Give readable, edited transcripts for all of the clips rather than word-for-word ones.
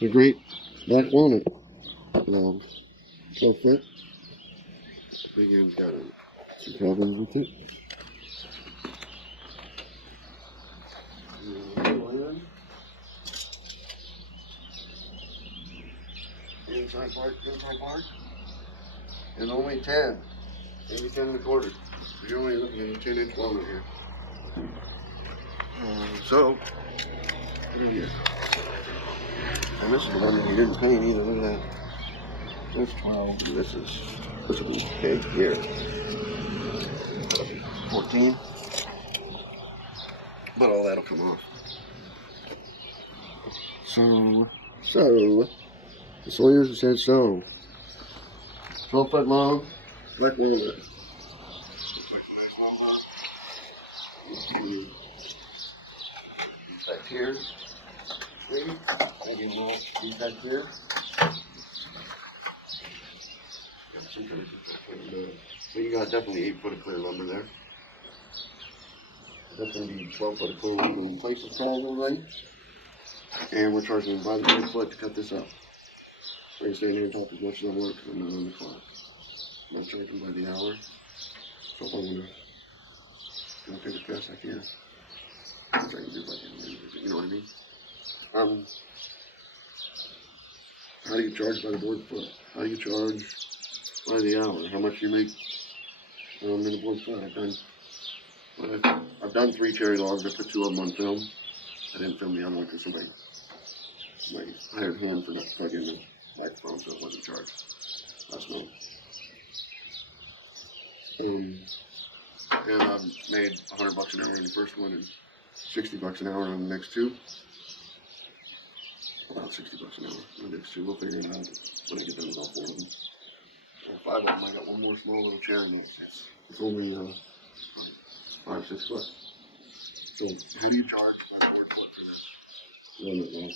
a great black walnut log. 12 foot. Big end's got some problems with it. Inside part is only 10, maybe 10 and a quarter. So you're only looking at a 10-inch walnut here. So, what do we get? And this is the one that we didn't paint either. Look at that. That's 12. This will be big here. 14. But all that'll come off. So the Sawyers said so. 12 foot long, black walnut. Back here, maybe a little piece back here. So you got definitely 8 foot of clear lumber there. That's going to be 12 foot of clear lumber in places, probably. And we're charging by the foot to cut this up. I'm staying here and talk as much as I want because I'm not on the clock. I'm not charging by the hour. So if I'm going to take it best I can. I'm trying to do by the end, you know what I mean? How do you charge by the board foot? How do you charge by the hour? How much do you make in the board foot? I've done 3 cherry logs. I put 2 of them on film. I didn't film the other one because somebody hired hand for not to plug in the microphone, so it wasn't charged last month. And I've made $100 an hour in the first one and $60 an hour on the next 2. About $60 an hour on the next 2. We'll figure it out when I get done with all 4 of them. 5 of them. I got one more small little cherry. It's only 5-6 foot. So how do you charge by board foot for this walnut log?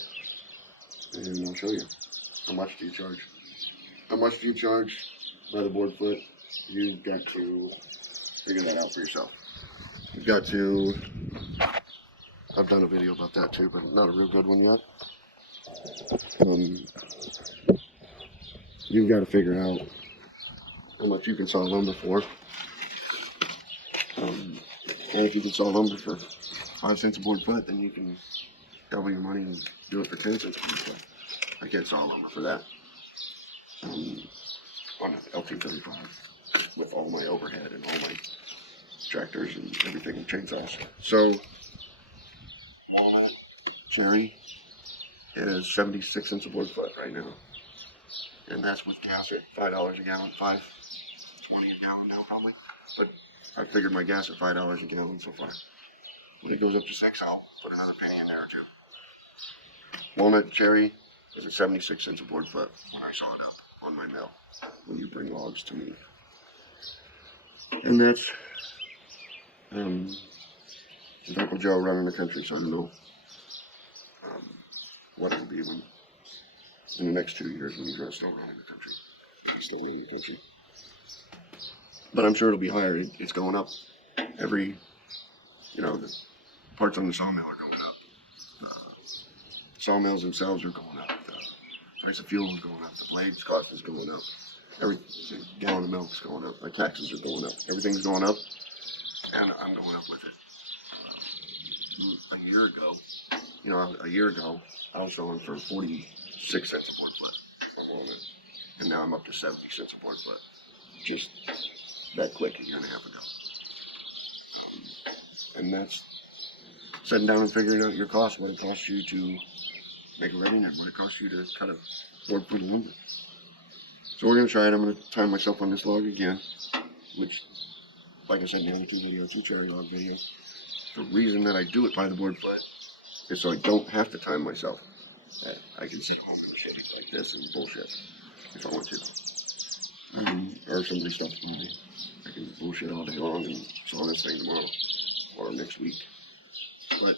And I'll show you. How much do you charge? How much do you charge by the board foot? You've got to figure that out for yourself. You've got to, I've done a video about that too, but not a real good one yet. You've got to figure out how much you can saw lumber for. And if you can saw lumber for 5 cents a board foot, then you can double your money and do it for 10 cents a board foot. I get saw lumber for that. On an LT35 with all my overhead and all my tractors and everything and chainsaws. So walnut cherry is 76 cents a board foot right now. And that's with gas at $5 a gallon, $5.20 a gallon now probably. But I figured my gas at $5 a gallon so far. When it goes up to 6, I'll put another penny in there or 2. Walnut cherry is at 76 cents a board foot when I saw it up on my mill when you bring logs to me. And that's with Uncle Joe running the country, so I don't know what it'll be when in the next 2 years when he's still running the country. He's still running the country. But I'm sure it'll be higher. It's going up. Every, the parts on the sawmill are going up. Sawmills themselves are going up. The price of fuel is going up. The blades cost is going up. Every gallon of milk is going up. My taxes are going up. Everything's going up, and I'm going up with it. A year ago, I was selling for 46 cents a board foot for walnut, and now I'm up to 70 cents a board foot. Just that quick a year and a half ago. And that's sitting down and figuring out your costs, what it costs you to make a rain and what it costs you to cut a board foot of lumber. So we're going to try it. I'm going to time myself on this log again, which, like I said in the other 2 videos, 2 cherry log videos. The reason that I do it by the board foot is so I don't have to time myself. I can sit home and shit like this and bullshit if I want to. Or if somebody stops by me, I can bullshit all day long and saw this thing tomorrow or next week. But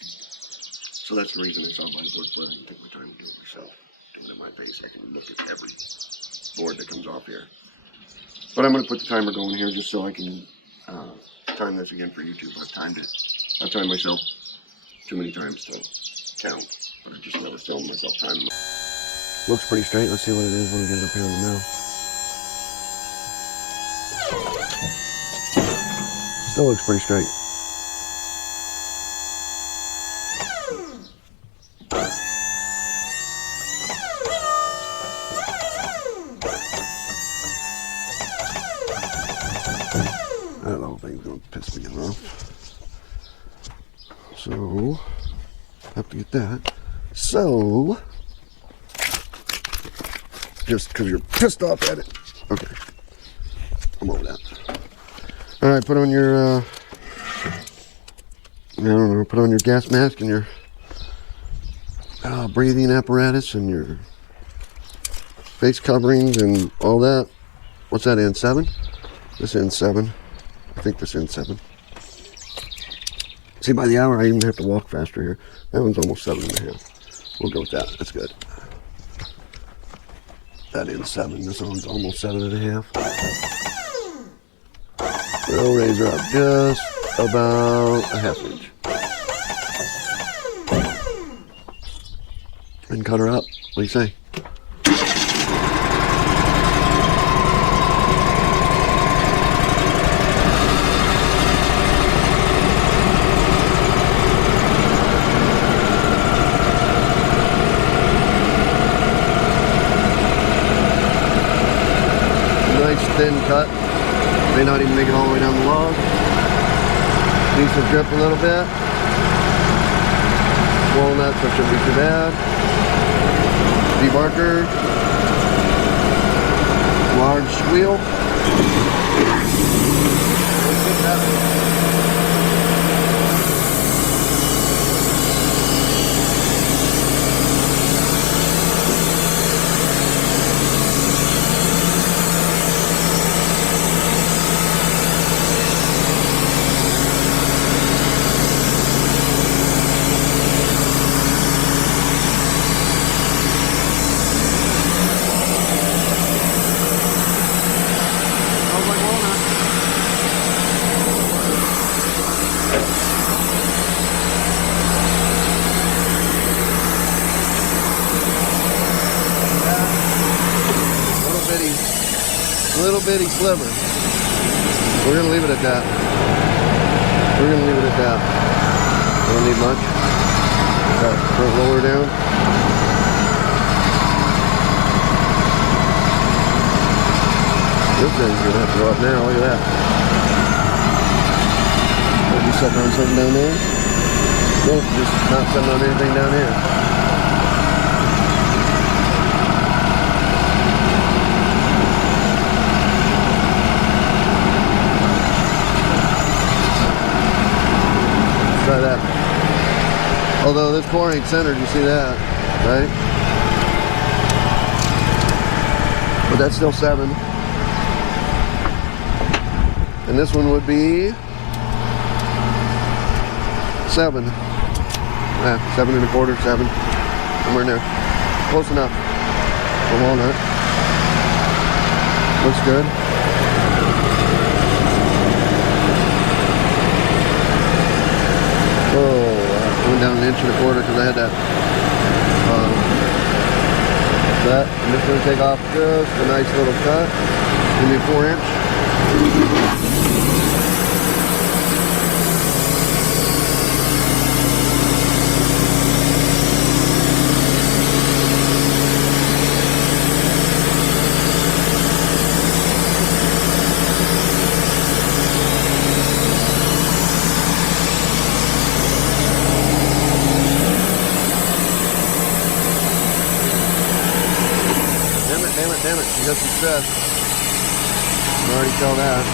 so that's the reason I saw by the board foot. I can take my time to do it myself. Do it in my face. I can look at every board that comes off here. But I'm going to put the timer going here just so I can time this again for YouTube. I've timed myself too many times to count. But I just never filmed myself timing. Looks pretty straight. Let's see what it is when we get it up here in the mill. Still looks pretty straight. That little thing's gonna piss me off. So, have to get that. So, just because you're pissed off at it. Okay, I'm over that. All right, put on your, I don't know, put on your gas mask and your breathing apparatus and your face coverings and all that. What's that, N7? This N7. I think this N7. See, by the hour, I even have to walk faster here. That one's almost 7.5. We'll go with that. That's good. That N7. This one's almost 7.5. We'll raise her up just about a half inch. And cut her up. What do you say? Thin cut, may not even make it all the way down the log. Needs to drip a little bit. Walnuts, which shouldn't be too bad. Debarker, large wheel. Little bitty sliver. We're gonna leave it at that. We're gonna leave it at that. Don't need much. Got front roller down. This thing's gonna have to go up now. Look at that. Are you sitting on something down there? Nope, just not sitting on anything down here. Try that. Although this core ain't centered, you see that, right? But that's still 7. And this one would be 7. Yeah, 7 1/4, 7. Somewhere in there. Close enough for walnut. Looks good. Went down 1 1/4 because I had that. I'm just going to take off just a nice little cut. Give me 4 inch. Damn it, she got some stress. I can already tell that.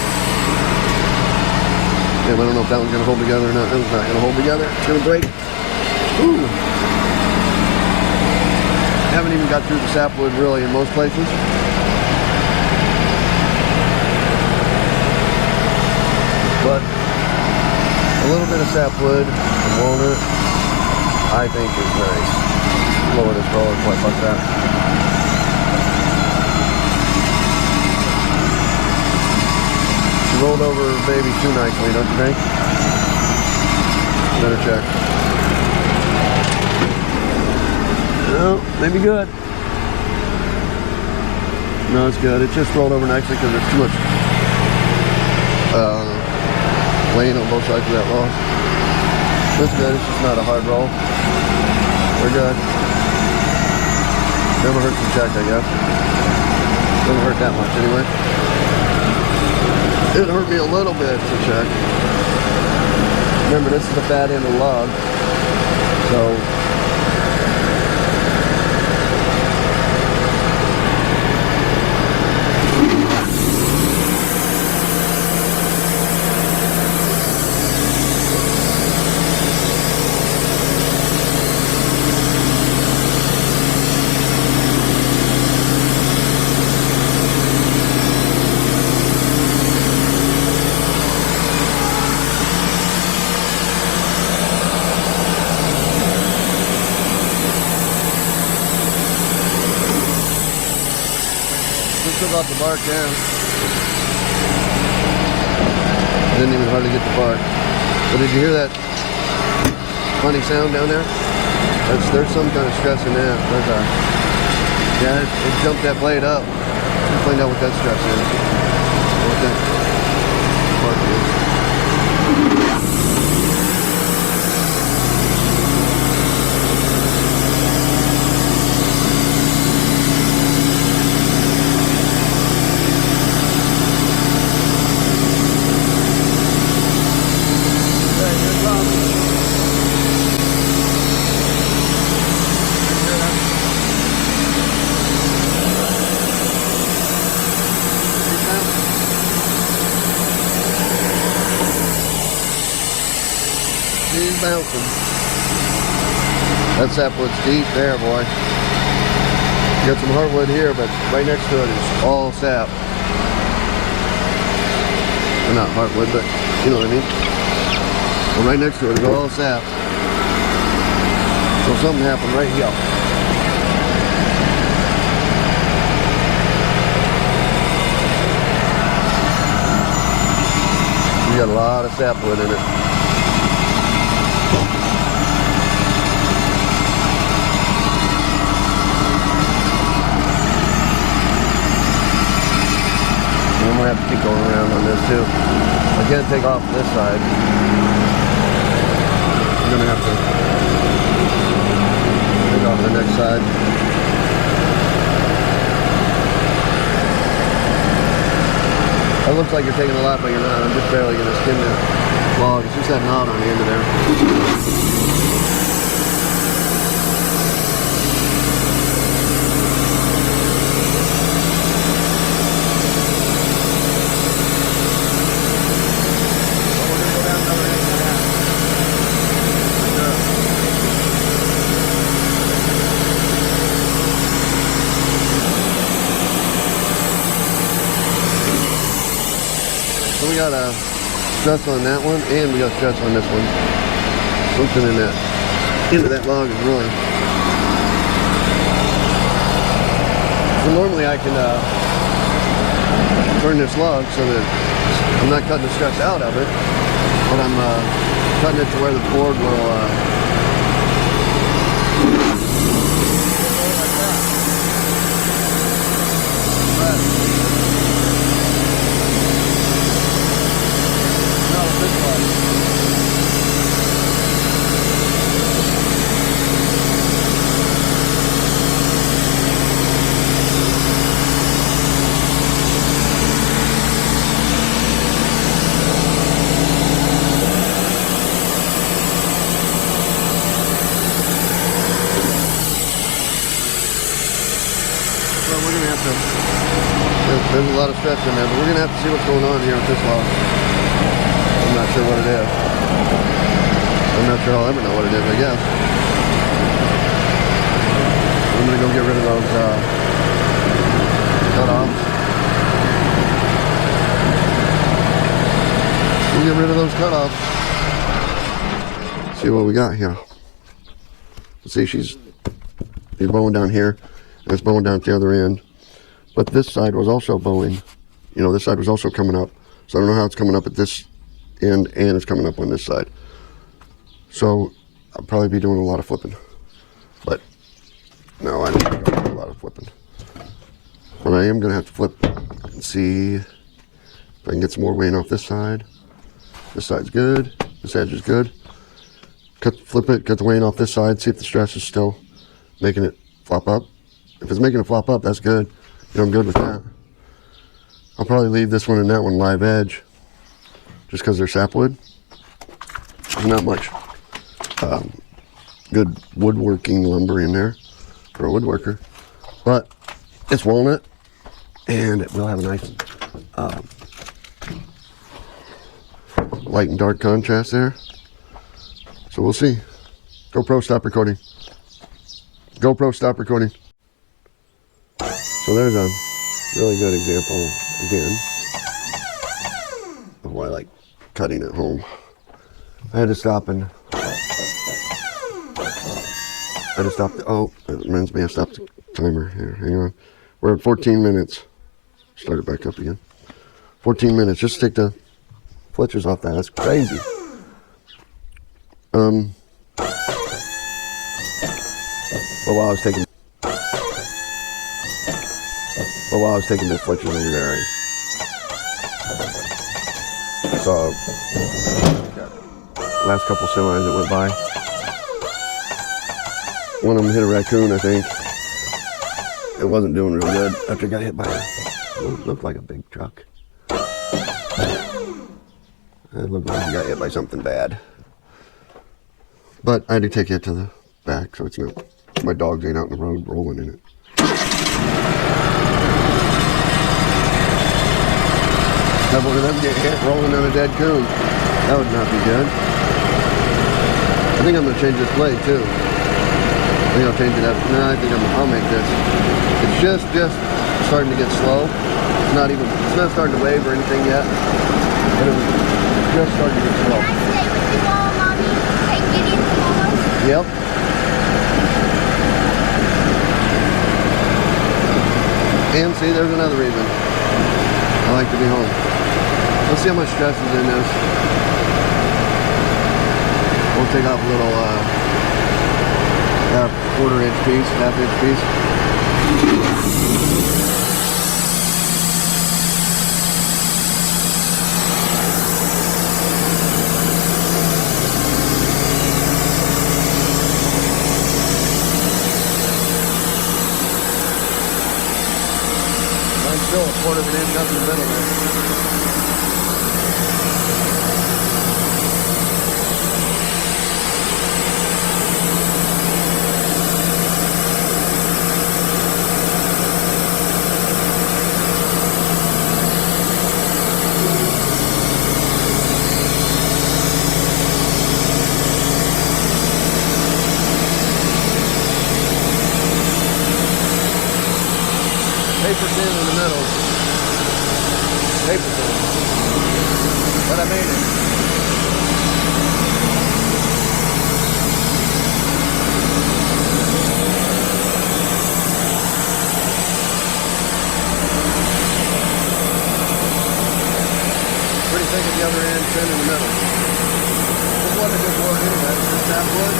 Damn, I don't know if that one's going to hold together or not. That one's not going to hold together. It's going to break. Ooh. I haven't even got through the sapwood really in most places. But a little bit of sapwood and walnut, I think is nice. Lower this roller quite like that. Rolled over maybe too nicely, don't you think? Better check. Maybe good. No, it's good. It just rolled over nicely because there's too much laying on both sides of that log. That's good. It's just not a hard roll. We're good. Never hurts to check, I guess. Doesn't hurt that much anyway. It hurt me a little bit to check. Remember, this is the fat end of the log. So took off the bark down. Didn't even hardly get the bark. But did you hear that funny sound down there? There's some kind of stress in that. Yeah, it jumped that blade up. Let's find out what that stress is. What that bark is. He's bouncing. That sapwood's deep there, boy. Got some hardwood here, but right next to it is all sap. Well, not hardwood, but you know what I mean. Well, right next to it is all sap. So something happened right here. We got a lot of sapwood in it. I'm gonna have to keep going around on this too. I can't take off this side. I'm gonna have to take off the next side. That looks like you're taking a lot, but you're not. I'm just barely gonna skim the log. It's just that knot on the end of there. So we got a stress on that one, and we got stress on this one. Something in that end of that log is really. So normally I can turn this log so that I'm not cutting the stress out of it, but I'm cutting it to where the board will. There's a lot of stretch in there, but we're going to have to see what's going on here with this log. I'm not sure what it is. I'm not sure I'll ever know what it is, I guess. I'm going to go get rid of those cut-offs. We'll get rid of those cut-offs. See what we got here. See, she's bowing down here, and it's bowing down at the other end. But this side was also bowing. You know, this side was also coming up. So I don't know how it's coming up at this end, and it's coming up on this side. So I'll probably be doing a lot of flipping. But No, I don't do a lot of flipping. But I am going to have to flip and see if I can get some more weight off this side. This side's good. This edge is good. Flip it, get the weight off this side, see if the stress is still making it flop up. If it's making it flop up, that's good. You know, I'm good with that. I'll probably leave this one and that one live edge just because they're sapwood. There's not much good woodworking lumber in there for a woodworker, but it's walnut and it will have a nice light and dark contrast there. So we'll see. GoPro, stop recording. GoPro, stop recording. So there's a really good example again of why I like cutting at home. I had to stop and oh, it reminds me I stopped the timer here. Hang on. We're at 14 minutes. Start it back up again. 14 minutes. Just take the Fletchers off that. That's crazy. But while I was taking the Fletchers over there, I saw last couple semis that went by. One of them hit a raccoon, I think. It wasn't doing real good after it got hit by it looked like a big truck. It looked like he got hit by something bad. But I had to take it to the back, so it's not, my dogs ain't out in the road rolling in it. Couple of them get hit rolling on a dead coon. That would not be good. I think I'm gonna change this blade too. I think I'll change it up. No, I think I'll make this. It's just starting to get slow. It's not starting to wave or anything yet. But it was just starting to get slow. Yep. And see, there's another reason I like to be home. Let's see how much stress is in this. We'll take off a little half-inch piece. Still a quarter of an inch up in the middle there. Paper thin in the middle. Paper thin. But I made it. Pretty thick at the other end, thin in the middle. This wasn't a good board anyway. Just that wood.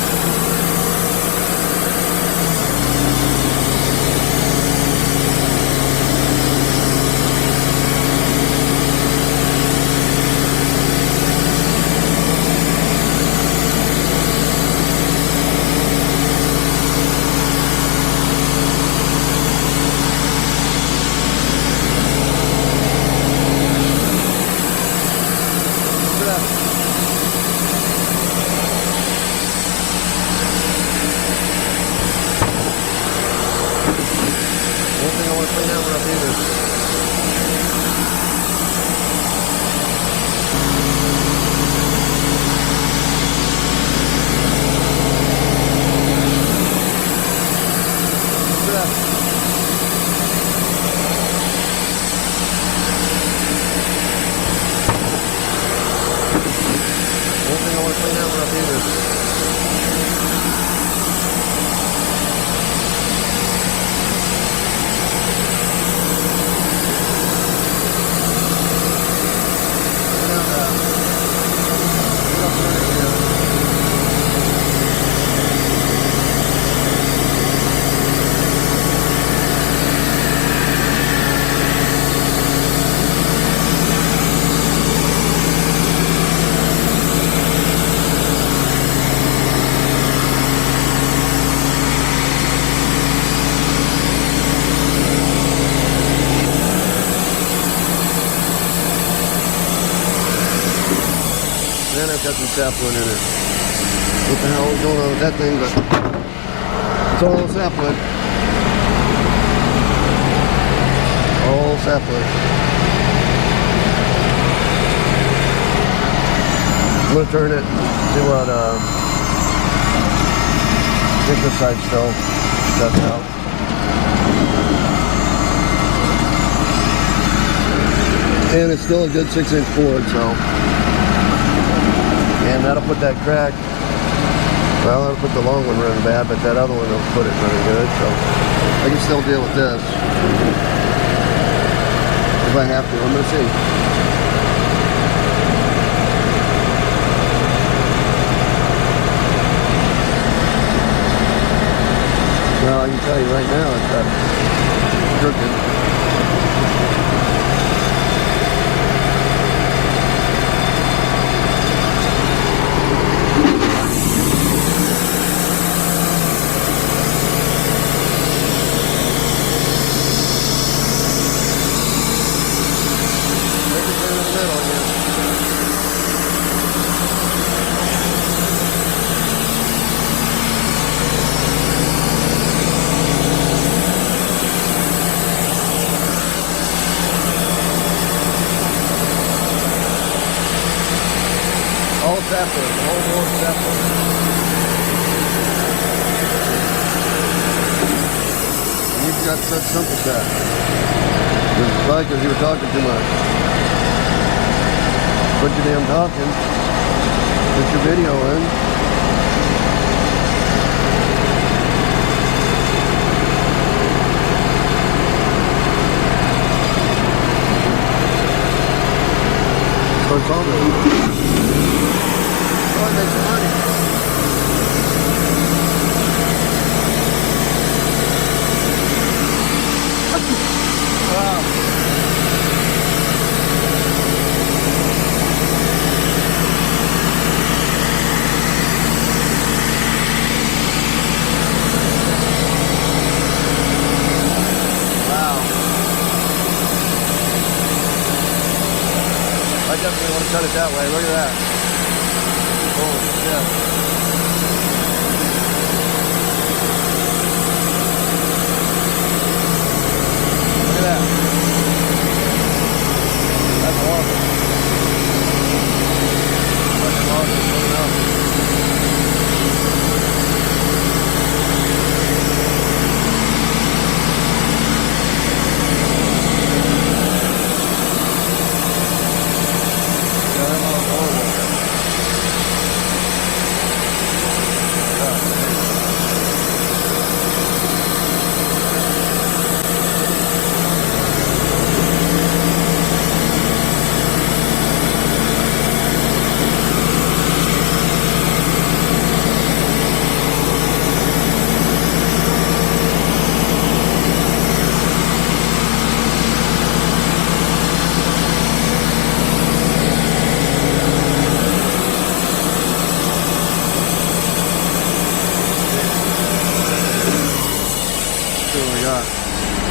got some sapwood in it. What the hell is going on with that thing? But it's all sapwood. All sapwood. I'm gonna turn it, see what I think this side still does out. And it's still a good 6-inch board, so. And that'll put that crack. Well, that'll put the long one running bad, but that other one will put it running good, so. I can still deal with this. If I have to, I'm gonna see. Well, I can tell you right now, it's crooked. All sapwood, the whole board sapwood. You've got such simple sap. It's probably because you were talking too much. Quit your damn talking. Put your video in. Start talking. Make some money. Wow. Wow. I definitely want to cut it that way. Look at that. Holy shit. Look at that. That's awesome. Fucking awesome. Look it up. Yeah, that was horrible.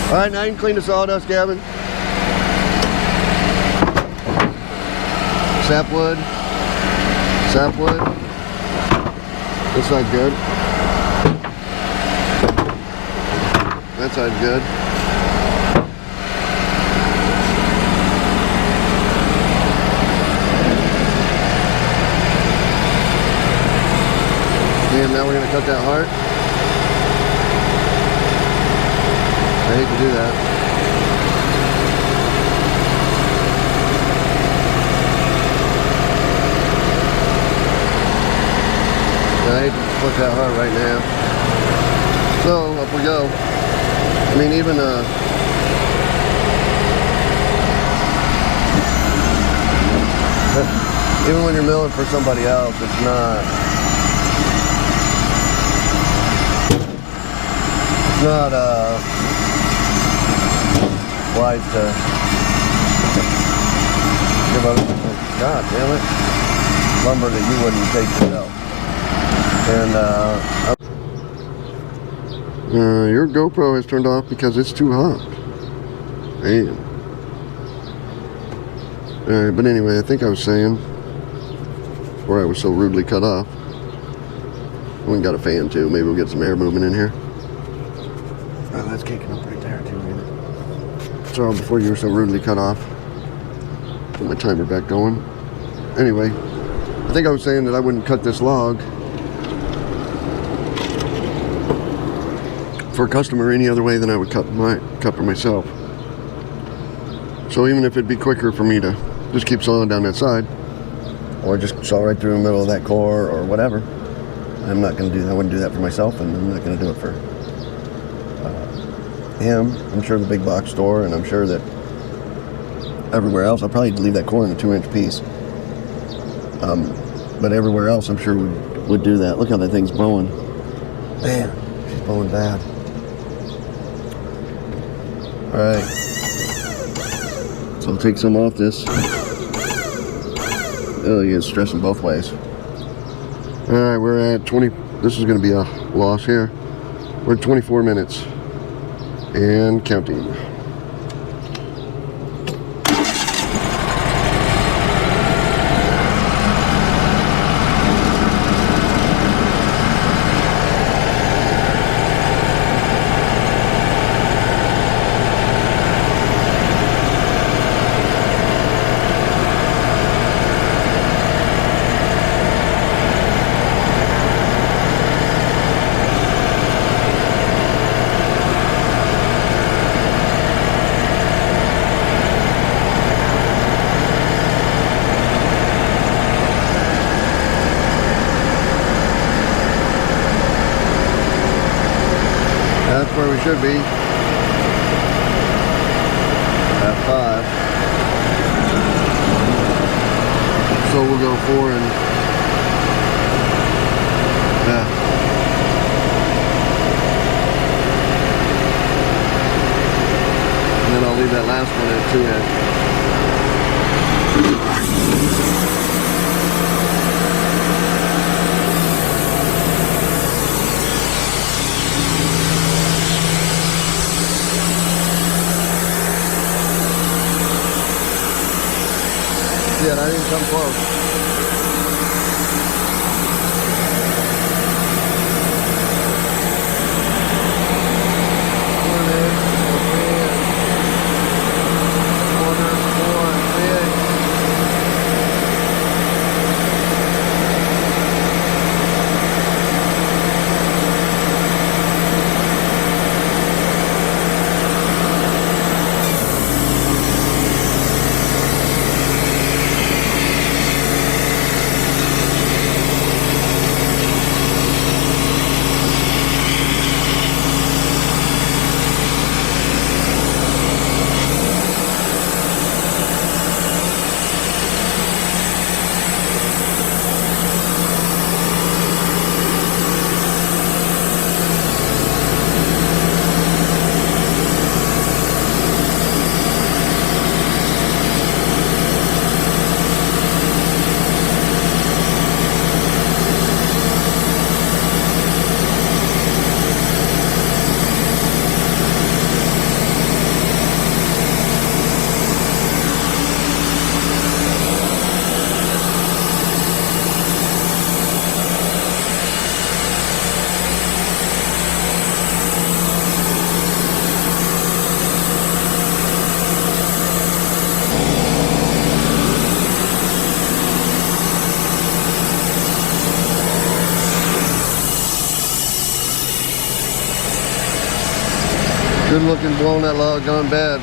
All right, now you can clean the sawdust, Gavin. Sapwood. Sapwood. This side's good. That side's good. And now we're going to cut that heart. I hate to do that. I hate to put that heart right now. So up we go. I mean, even even when you're milling for somebody else, it's not wise to give other people, God damn it, lumber that you wouldn't take yourself. And your GoPro has turned off because it's too hot. Damn. Alright, but anyway, I think I was saying where I was so rudely cut off. We got a fan too. Maybe we'll get some air movement in here. Oh, that's kicking up right there too, ain't it? So before you were so rudely cut off. Put my timer back going. Anyway, I think I was saying that I wouldn't cut this log for a customer any other way than I would cut for myself. So even if it'd be quicker for me to just keep sawing down that side, or just saw right through the middle of that core or whatever, I'm not going to do that. I wouldn't do that for myself, and I'm not going to do it for him. I'm sure the big box store, and I'm sure that everywhere else, I'll probably leave that core in a 2-inch piece. But everywhere else, I'm sure would do that. Look how that thing's bowing. Man, she's bowing bad. All right. So I'll take some off this. Oh, he is stressing both ways. All right, we're at 20. This is going to be a loss here. We're at 24 minutes and counting. That's where we should be. At 5. So we'll go 4 and yeah. And then I'll leave that last one at 2-inch. Yeah, I didn't come close. Good looking walnut log gone bad.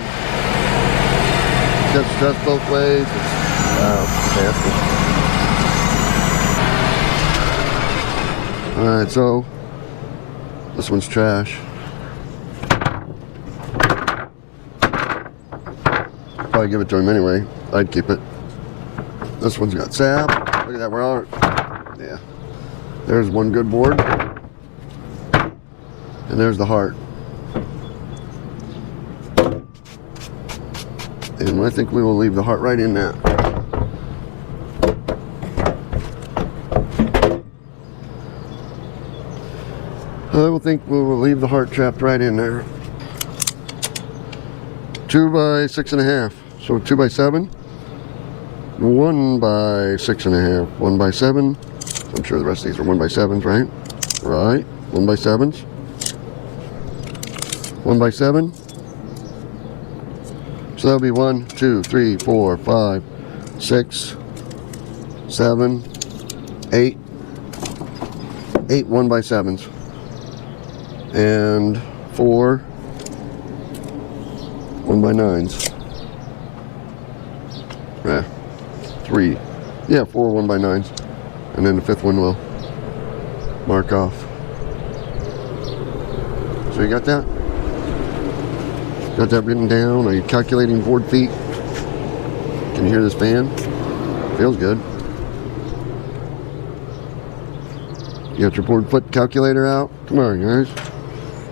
Got stress both ways. Wow, nasty. Alright, so this one's trash. Probably give it to him anyway. I'd keep it. This one's got sap. Look at that, we're on. Yeah. There's one good board. And there's the heart. And I think we will leave the heart right in that. I will think we will leave the heart trapped right in there. 2 by 6.5, so 2 by 7. 1 by 6.5, 1 by 7. I'm sure the rest of these are 1 by 7s, right? Right, 1 by 7s. 1 by 7. So that'll be 1, 2, 3, 4, 5, 6, 7, 8. 8 1 by 7s. And 4 1 by 9s. Yeah, 3. Yeah, 4 1 by 9s. And then the 5th one will mark off. So you got that? Got that written down? Are you calculating board feet? Can you hear this fan? Feels good. You got your board foot calculator out? Come on, guys.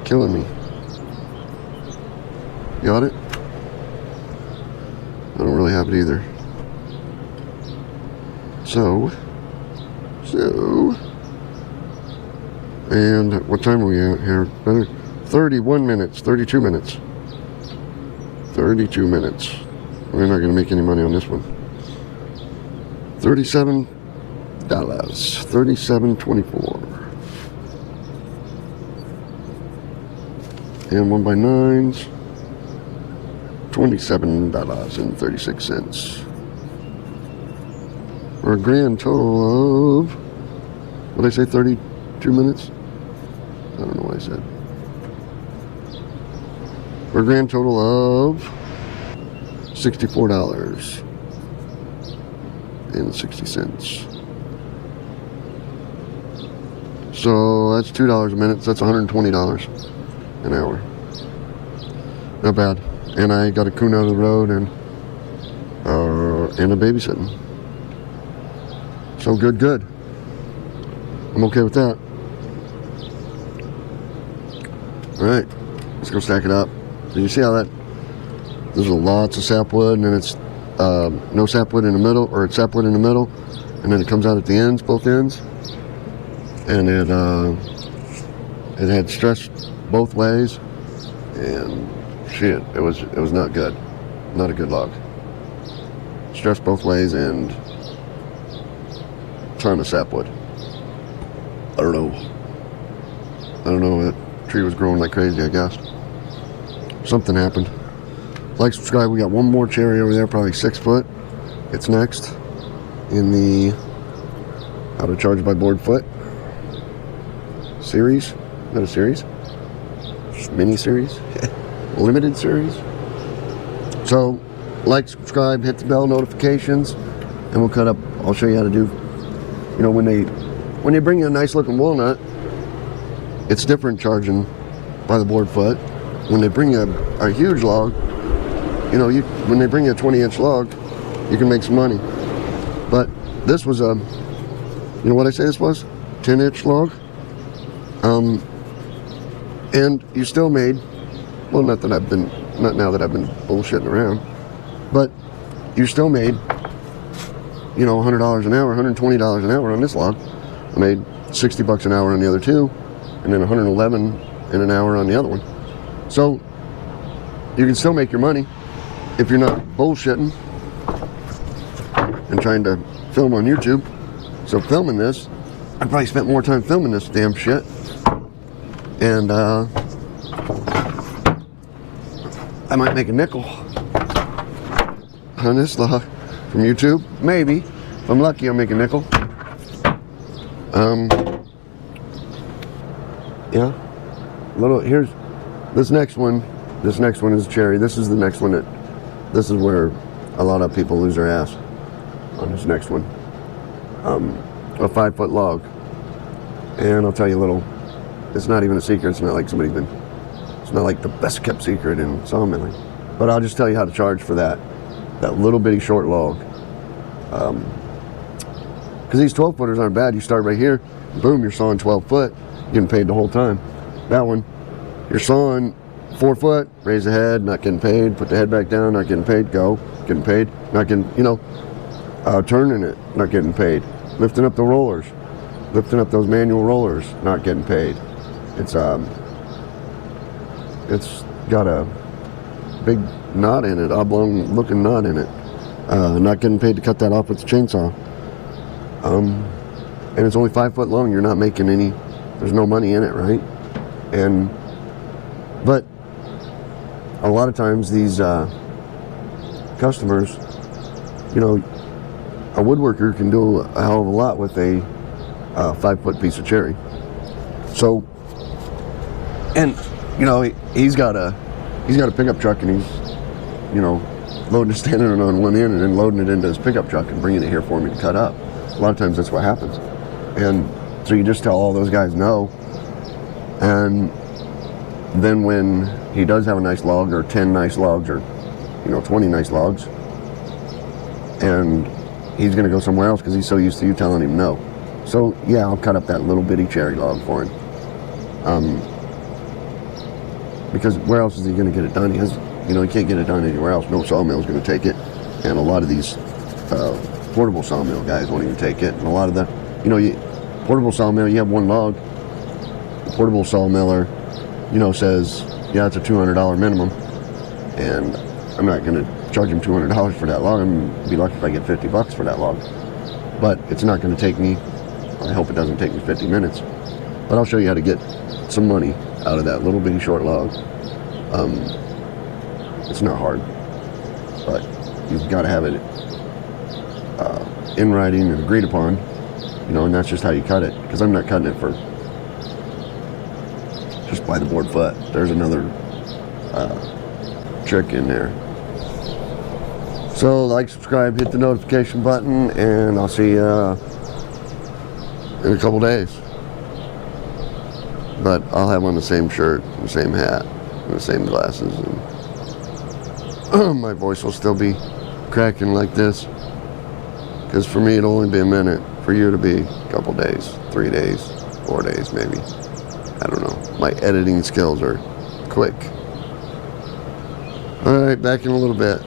Killing me. Got it? I don't really have it either. So, and what time are we at here? 31 minutes, 32 minutes. 32 minutes. We're not going to make any money on this one. $37. $37.24. And 1 by 9s. $27.36. For a grand total of, what did I say, 32 minutes? I don't know what I said. For a grand total of $64.60. So that's $2 a minute, so that's $120 an hour. Not bad. And I got a coon out of the road and a babysitting. So good. I'm okay with that. Alright, let's go stack it up. So you see how that, there's lots of sapwood, and then it's no sapwood in the middle, or it's sapwood in the middle, and then it comes out at the ends, both ends. And it had stress both ways, and shit, it was not good. Not a good log. Stress both ways and ton of sapwood. I don't know, that tree was growing like crazy, I guess. Something happened. Like, subscribe. We got one more cherry over there, probably 6 foot. It's next in the how to charge by board foot series. Not a series, mini series, limited series. So like, subscribe, hit the bell notifications, and we'll cut up. I'll show you how to do, you know, when they bring you a nice looking walnut, it's different charging by the board foot. When they bring you a huge log, you know, when they bring you a 20-inch log, you can make some money. But this was a, you know what I say this was? 10-inch log. And you still made, well, not now that I've been bullshitting around, but you still made, you know, $100 an hour, $120 an hour on this log. I made $60 an hour on the other two, and then $111 in an hour on the other one. So you can still make your money if you're not bullshitting and trying to film on YouTube. So filming this, I probably spent more time filming this damn shit. And I might make a nickel on this log from YouTube. Maybe. If I'm lucky, I'll make a nickel. Yeah. Here's this next one. This next one is cherry. This is the next one this is where a lot of people lose their ass on this next one. A 5 foot log. And I'll tell you a little. It's not even a secret. It's not like it's not like the best kept secret in sawmilling. But I'll just tell you how to charge for that little bitty short log. Because these 12 footers aren't bad. You start right here, boom, you're sawing 12 foot, getting paid the whole time. That one, you're sawing 4 foot, raise the head, not getting paid, put the head back down, not getting paid, go, getting paid, not getting, you know, turning it, not getting paid, lifting up the rollers, lifting up those manual rollers, not getting paid. It's got a big knot in it, oblong looking knot in it. Not getting paid to cut that off with the chainsaw. And it's only 5 foot long. You're not making any, there's no money in it, right? But a lot of times these customers, you know, a woodworker can do a hell of a lot with a 5 foot piece of cherry. So, and you know, he's got a pickup truck, and he's, you know, standing it on one end and then loading it into his pickup truck and bringing it here for me to cut up. A lot of times that's what happens. And so you just tell all those guys no. And then when he does have a nice log, or 10 nice logs, or, you know, 20 nice logs, and he's going to go somewhere else because he's so used to you telling him no. So yeah, I'll cut up that little bitty cherry log for him. Because where else is he going to get it done? He has, you know, he can't get it done anywhere else. No sawmill is going to take it, and a lot of these portable sawmill guys won't even take it. And a lot of the, you know, portable sawmill, you have one log. The portable sawmiller, you know, says, yeah, it's a $200 minimum, and I'm not going to charge him $200 for that log. I'm going to be lucky if I get $50 for that log. But it's not going to take me, I hope it doesn't take me 50 minutes. But I'll show you how to get some money out of that little bitty short log. It's not hard, but you've got to have it in writing and agreed upon, you know, and that's just how you cut it. Because I'm not cutting it for just by the board foot. There's another trick in there. So like, subscribe, hit the notification button, and I'll see you in a couple days. But I'll have on the same shirt, the same hat, and the same glasses, and my voice will still be cracking like this. Because for me, it'll only be a minute. For you, to be a couple days, 3 days, 4 days, maybe. I don't know. My editing skills are quick. All right, back in a little bit.